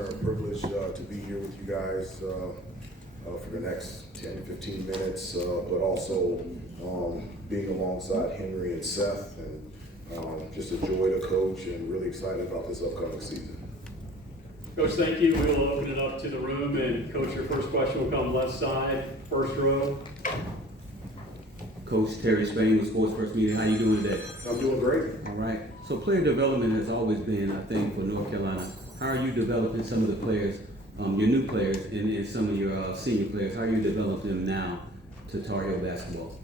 honor and privilege to be here with you guys for the next 10 to 15 minutes, but also being alongside Henri and Seth, and just a joy to coach and really excited about this upcoming season. Coach, thank you. We'll open it up to the room, and Coach, your first question will come left side, first row. Coach Terry Spain with Sports First Media. How you doing today? I'm doing great. All right. So player development has always been a thing for North Carolina. How are you developing some of the players, your new players, and some of your senior players? How are you developing them now to Tar Heel basketball?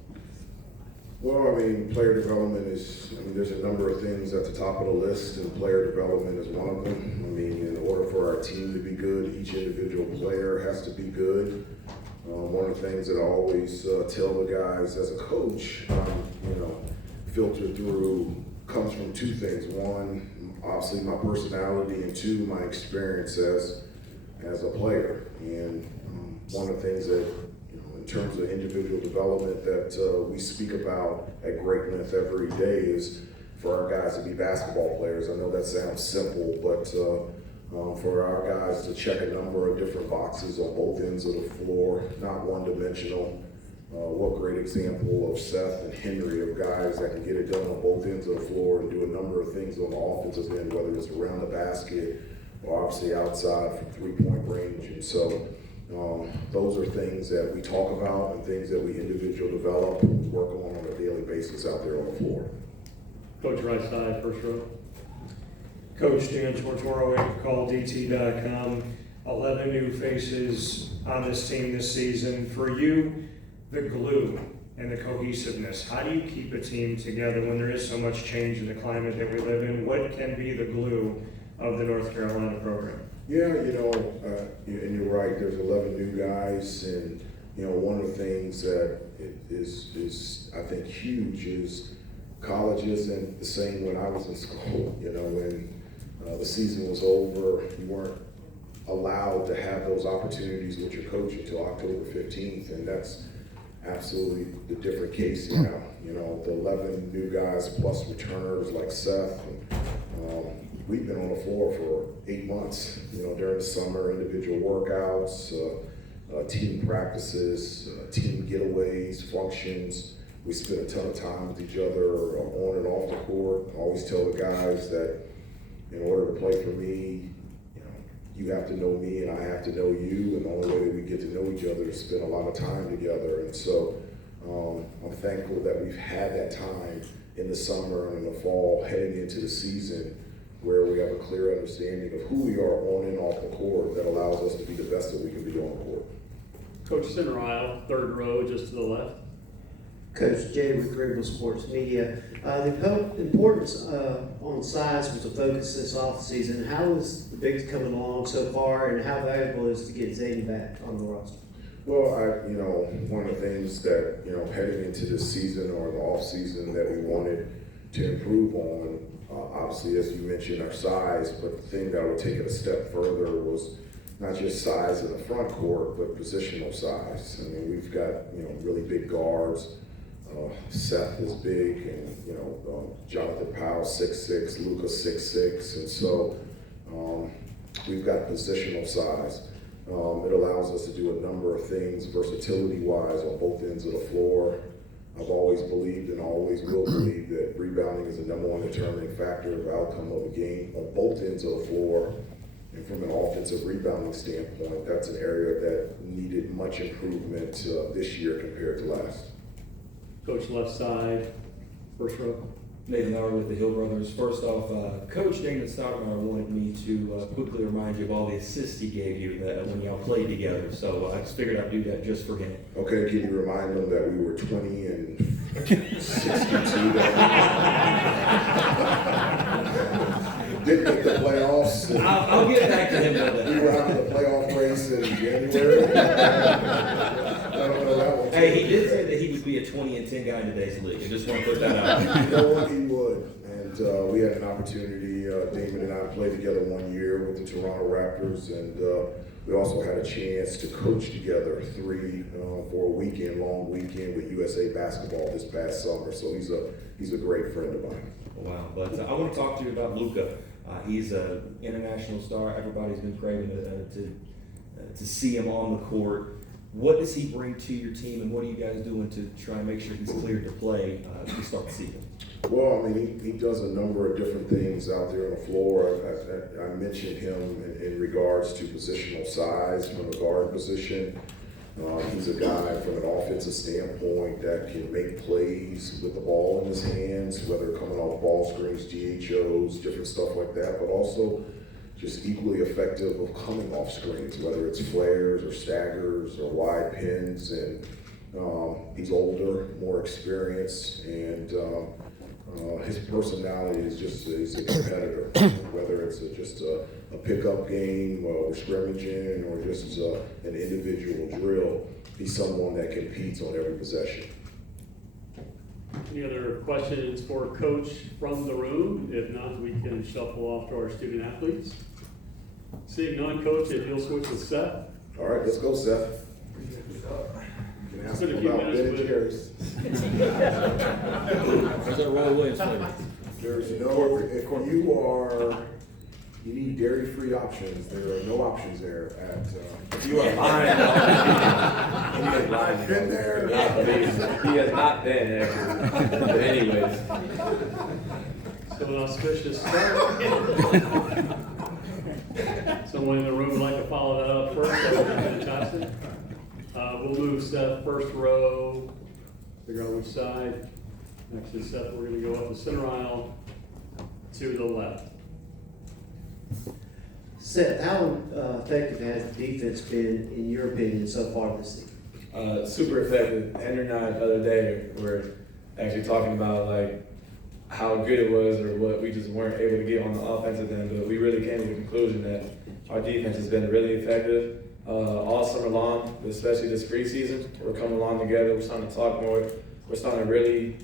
Well, I mean, player development is, there's a number of things at the top of the list, and player development is one of them. I mean, in order for our team to be good, each individual player has to be good. One of the things that I always tell the guys as a coach, filter through, comes from two things. One, obviously my personality, and two, my experience as a player. And one of the things that, in terms of individual development that we speak about at great length every day is for our guys to be basketball players. I know that sounds simple, but for our guys to check a number of different boxes on both ends of the floor, not one-dimensional. What great example of Seth and Henri, of guys that can get it done on both ends of the floor and do a number of things on the offensive end, whether it's around the basket or obviously outside from three-point range. And so those are things that we talk about and things that we individually develop and work on a daily basis out there on the floor. Coach, right side, first row. Coach Dan Tortoro, CallDT.com. 11 new faces on this team this season. For you, the glue and the cohesiveness. How do you keep a team together when there is so much change in the climate that we live in? What can be the glue of the North Carolina program? Yeah, and you're right, there's 11 new guys, and one of the things that is I think huge is college isn't the same when I was in school. When the season was over, you weren't allowed to have those opportunities with your coach until October 15th, and that's absolutely the different case now. The 11 new guys plus returners like Seth, and we've been on the floor for 8 months, during the summer, individual workouts, team practices, team getaways, functions. We spent a ton of time with each other on and off the court. I always tell the guys that in order to play for me, you have to know me and I have to know you, and the only way that we get to know each other is spend a lot of time together. And so I'm thankful that we've had that time in the summer and in the fall heading into the season where we have a clear understanding of who we are on and off the court that allows us to be the best that we can be on the court. Coach, center aisle, third row, just to the left. Coach Jay with Trimble Sports Media. The importance on size was a focus this offseason. How is the Bigs coming along so far, and how valuable is to get Zayden back on the roster? Well, one of the things that, heading into this season or the off season that we wanted to improve on, obviously, as you mentioned, our size, but the thing that would take it a step further was not just size in the front court, but positional size. I mean, we've got, really big guards. Seth is big, and Jonathan Powell 6'6", Luka 6'6", and so we've got positional size. It allows us to do a number of things versatility-wise on both ends of the floor. I've always believed and always will believe that rebounding is the number one determining factor of the outcome of a game on both ends of the floor. And from an offensive rebounding standpoint, that's an area that needed much improvement this year compared to last. Coach, left side, first row. Nathan Howard with the Hill Brothers. First off, Coach Damon Stoudemire wanted me to quickly remind you of all the assists he gave you when y'all played together. So I just figured I'd do that just for him. Okay, can you remind them that we were 20 and 62? Didn't make the playoffs. I'll get back to him with that. We were out of the playoff race in January. I don't know that one. Hey, he did say that he would be a 20-10 guy in today's league. I just want to put that out. You know what, he would. And we had an opportunity, Damon and I played together 1 year with the Toronto Raptors, and we also had a chance to coach together for a long weekend with USA Basketball this past summer. So he's a great friend of mine. Wow, but I want to talk to you about Luka. He's an international star. Everybody's been craving to see him on the court. What does he bring to your team, and what are you guys doing to try and make sure he's cleared to play to start the season? Well, I mean, he does a number of different things out there on the floor. I mentioned him in regards to positional size from the guard position. He's a guy from an offensive standpoint that can make plays with the ball in his hands, whether coming off ball screens, GHOs, different stuff like that, but also just equally effective of coming off screens, whether it's flares or staggers or wide pins. And he's older, more experienced, and his personality is just, he's a competitor, whether it's just a pickup game or scrimmaging or just an individual drill. He's someone that competes on every possession. Any other questions for Coach from the room? If not, we can shuffle off to our student athletes. Seeing none, Coach, if you'll switch with Seth. All right, let's go, Seth. You can ask him about Ben Jerry's. There's that Roy Williams flavor. There's no, if you need dairy-free options, there are no options there at, You are lying. I've been there. He has not been, actually. But anyways. So an auspicious start. Someone in the room would like to follow that up first. That would be fantastic. We'll move Seth first row, figure out which side. Next to Seth, we're going to go up the center aisle to the left. Seth, how effective has the defense been, in your opinion, so far this season? Super effective. Henri and I the other day were actually talking about like how good it was or what we just weren't able to get on the offensive end, but we really came to the conclusion that our defense has been really effective all summer long, especially this preseason. We're coming along together. We're starting to talk more. We're starting to really,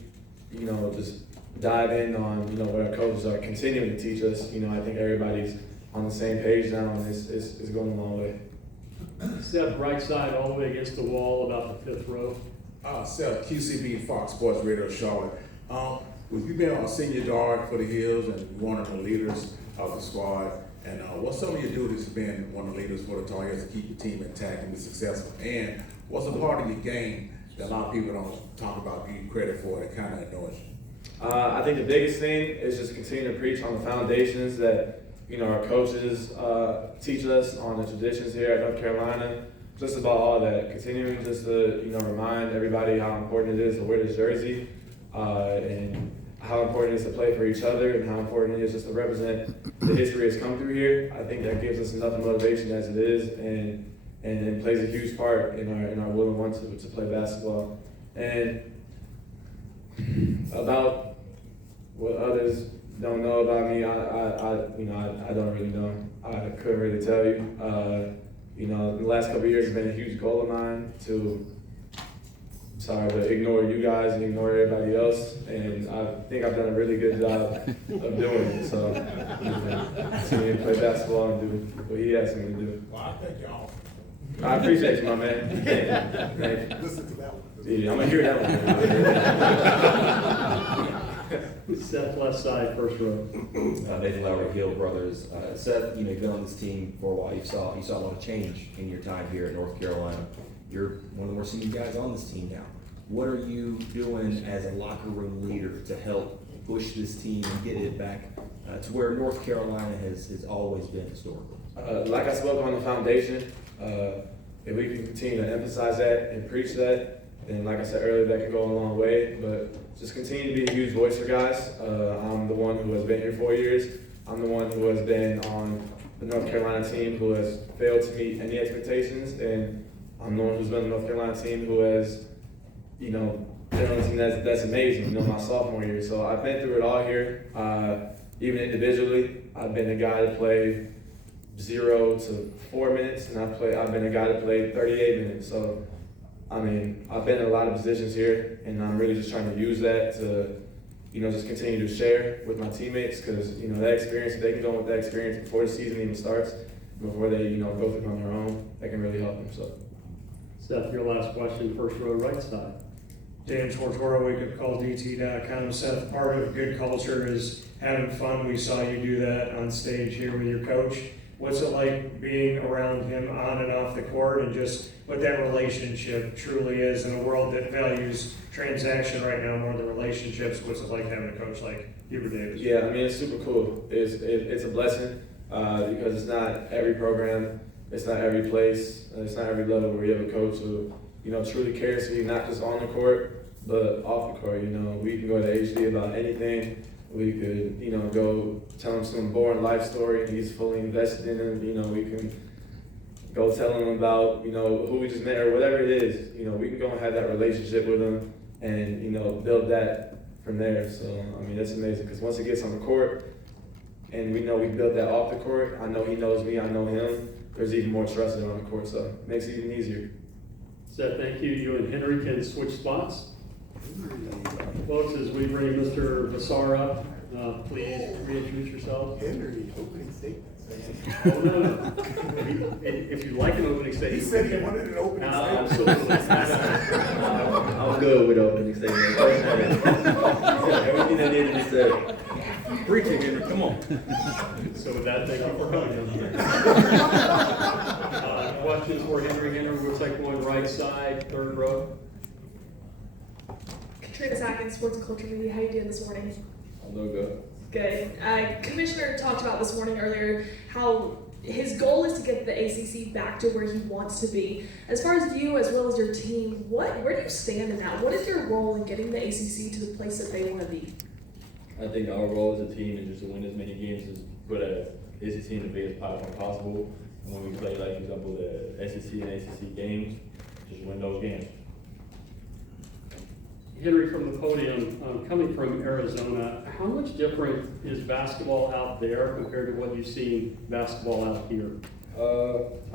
just dive in on, what our coaches are continuing to teach us. I think everybody's on the same page now, and it's going a long way. Seth, right side all the way against the wall, about the fifth row. Seth, QCB, Fox Sports Radio, Charlotte. Well, you've been on senior guard for the Hills and one of the leaders of the squad. And what's some of your duties being one of the leaders for the Tar Heels to keep the team intact and be successful? And what's a part of your game that a lot of people don't talk about, give you credit for, that kind of annoys you? I think the biggest thing is just continuing to preach on the foundations that our coaches teach us, on the traditions here at North Carolina. Just about all that, continuing just to remind everybody how important it is to wear this jersey, and how important it is to play for each other, and how important it is just to represent the history that's come through here. I think that gives us enough motivation as it is, and plays a huge part in our will and want to play basketball. And about what others don't know about me, I don't really know. I couldn't really tell you. The last couple of years has been a huge goal of mine to ignore you guys and ignore everybody else, and I think I've done a really good job of doing it. So, continue to play basketball and do what he asked me to do. Well, I thank y'all. I appreciate you, my man. Thank you. Listen to that one. Yeah, I'm gonna hear that one. Seth, left side, first row. Nathan Lowry, Hill Brothers. Seth, you've been on this team for a while. You saw a lot of change in your time here at North Carolina. You're one of the more senior guys on this team now. What are you doing as a locker room leader to help push this team and get it back to where North Carolina has always been historically? Like I spoke on the foundation, if we can continue to emphasize that and preach that, then like I said earlier, that can go a long way. But just continue to be a huge voice for guys. I'm the one who has been here 4 years. I'm the one who has been on the North Carolina team who has failed to meet any expectations, and I'm the one who's been on the North Carolina team who has, been on a team that's amazing, my sophomore year. So I've been through it all here. Even individually, I've been a guy to play 0 to 4 minutes, and I've been a guy to play 38 minutes. So, I've been in a lot of positions here, and I'm really just trying to use that to, just continue to share with my teammates, because, that experience, they can go with that experience before the season even starts, before they, go through it on their own. That can really help them. So. Seth, your last question, first row, right side. Dan Tortora, wakeupcalldt.com. Seth, part of good culture is having fun. We saw you do that on stage here with your coach. What's it like being around him on and off the court, and just what that relationship truly is in a world that values transaction right now more than relationships? What's it like having a coach like Hubert Davis? Yeah, I mean, it's super cool. It's a blessing because it's not every program, it's not every place, it's not every level where you have a coach who, truly cares for you, not just on the court, but off the court. We can go to HD about anything. We could, go tell him some boring life story. He's fully invested in him. We can go tell him about, who we just met or whatever it is. We can go and have that relationship with him and, build that from there. So, I mean, that's amazing because once he gets on the court and we know we built that off the court, I know he knows me, I know him, there's even more trust on the court. So it makes it even easier. Seth, thank you. You and Henri can switch spots. Folks, as we bring Mr. Veesaar up, please reintroduce yourself. Henri, opening statement. Oh, no. If you like an opening statement. He said he wanted an opening Absolutely. I'm good with opening statement. Everything I did is said. Preach it, Henry. Come on. So with that, thank you for coming. Questions for Henri? Henri, looks like going right side, third row. Katrina Sackett, Sports and Culture Media. How you doing this morning? I'm doing good. Good. Commissioner talked about this morning earlier how his goal is to get the ACC back to where he wants to be. As far as you, as well as your team, where do you stand in that? What is your role in getting the ACC to the place that they want to be? I think our role as a team is just to win as many games as put a ACC in the biggest platform possible. And when we play, like, for example, the SEC and ACC games, just win those games. Henri, from the podium, coming from Arizona, how much different is basketball out there compared to what you've seen basketball out here? I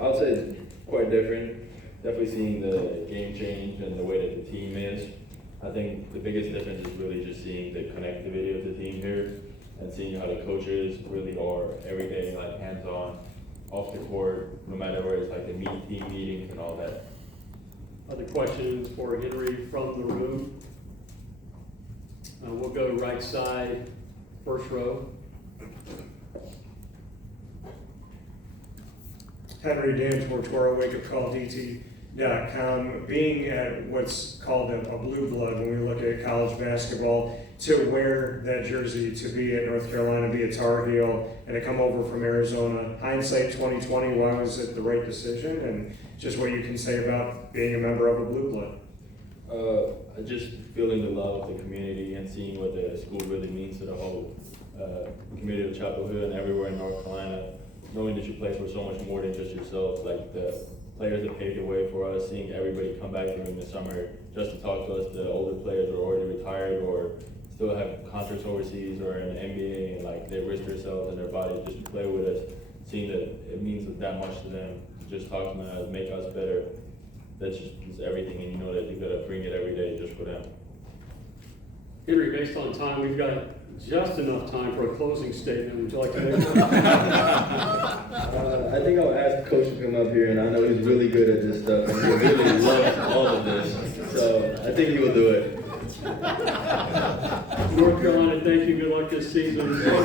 would say it's quite different. Definitely seeing the game change and the way that the team is. I think the biggest difference is really just seeing the connectivity of the team here and seeing how the coaches really are every day, like hands-on, off the court, no matter where it's like the team meetings and all that. Other questions for Henri from the room? We'll go right side, first row. Henri Danfortoro, wakeupcalldt.com. Being at what's called a blue blood when we look at college basketball, to wear that jersey, to be at North Carolina, be a Tar Heel, and to come over from Arizona. Hindsight 2020, why was it the right decision? And just what you can say about being a member of a blue blood. Just feeling the love of the community and seeing what the school really means to the whole community of Chapel Hill and everywhere in North Carolina. Knowing that you play for so much more than just yourself, like the players that paved the way for us, seeing everybody come back during the summer just to talk to us. The older players are already retired or still have contracts overseas or in the NBA, and like they risk themselves and their bodies just to play with us. Seeing that it means that much to them, just talk to them, make us better. That's just everything, and you know that you gotta bring it every day just for them. Henri, based on time, we've got just enough time for a closing statement. Would you like to make one? I think I'll ask Coach to come up here, and I know he's really good at this stuff, and he really loves all of this. So I think he will do it. North Carolina, thank you. Good luck this season.